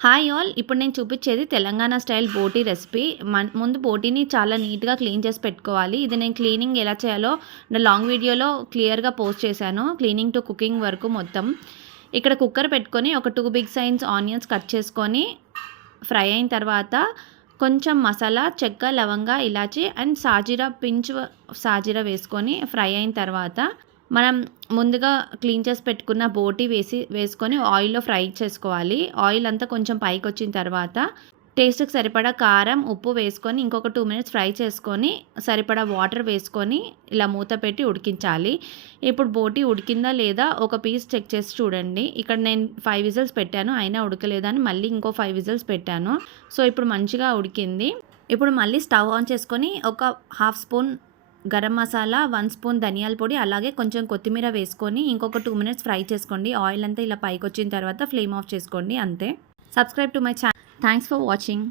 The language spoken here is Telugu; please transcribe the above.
Hi all! ఇప్పుడు నేను చూపిచ్చేది తెలంగాణ స్టైల్ బోటీ రెసిపీ. ముందు బోటీని చాలా నీట్‌గా క్లీన్ చేసి పెట్టుకోవాలి. ఇది నేను క్లీనింగ్ ఎలా చేయాలో నా లాంగ్ వీడియోలో క్లియర్‌గా పోస్ట్ చేశాను. క్లీనింగ్ టు కుకింగ్ వరకు మొత్తం. ఇక్కడ కుక్కర్ పెట్టుకొని ఒక 2 బిగ్ సైజ్ ఆనియన్స్ కట్ చేసుకొని ఫ్రై అయిన తర్వాత కొంచెం మసాలా, చెక్క, లవంగా, ఇలాచి అండ్ సాజీరా సాజీరా వేసుకొని ఫ్రై అయిన తర్వాత మనం ముందుగా క్లీన్ చేసి పెట్టుకున్న బోటీ వేసుకొని ఆయిల్‌లో ఫ్రై చేసుకోవాలి. ఆయిల్ అంతా కొంచెం పైకొచ్చిన తర్వాత టేస్ట్‌కి సరిపడా కారం, ఉప్పు వేసుకొని ఇంకొక 2 మినిట్స్ ఫ్రై చేసుకొని సరిపడా వాటర్ వేసుకొని ఇలా మూత పెట్టి ఉడికించాలి. ఇప్పుడు బోటీ ఉడికిందా లేదా ఒక పీస్ చెక్ చేసి చూడండి. ఇక్కడ నేను 5 విజిల్స్ పెట్టాను. అయినా ఉడకలేదని మళ్ళీ ఇంకో 5 విజిల్స్ పెట్టాను. సో, ఇప్పుడు మంచిగా ఉడికింది. ఇప్పుడు మళ్ళీ స్టవ్ ఆన్ చేసుకొని ఒక half spoon garam masala, 1 spoon ధనియాల పొడి, అలాగే కొంచెం కొత్తిమీర వేసుకొని ఇంకొక 2 మినిట్స్ ఫ్రై చేసుకోండి. ఆయిల్ అంతా ఇలా పైకొచ్చిన తర్వాత ఫ్లేమ్ ఆఫ్ చేసుకోండి అంతే. Subscribe to my channel. Thanks for watching.